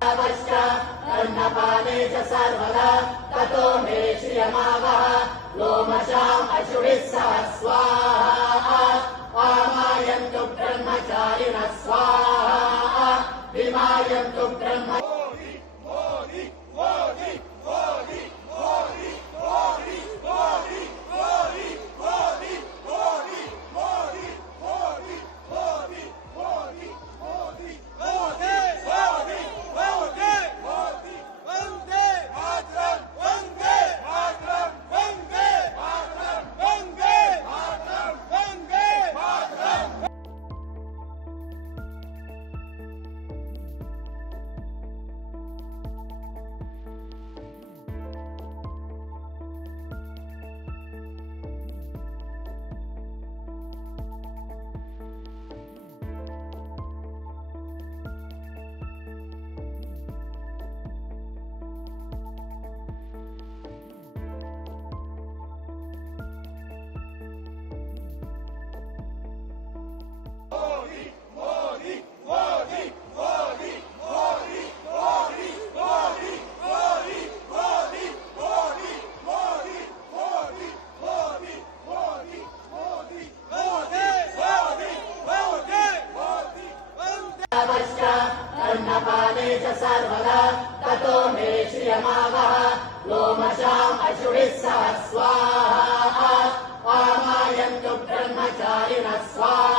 अन्नपाने च सर्वदा ततो मे श्रियमावः लोमशाम् अशुभिः सह स्वाहा आमायन्तु ब्रह्मचारिणः स्वाहा विमायन्तु ब्रह्म अन्नपाने च सर्वदा ततो मे श्रियमावः लोमशाम् अशुभिः सह स्वाहा आमायन्तु ब्रह्मचारिणः स्वाहा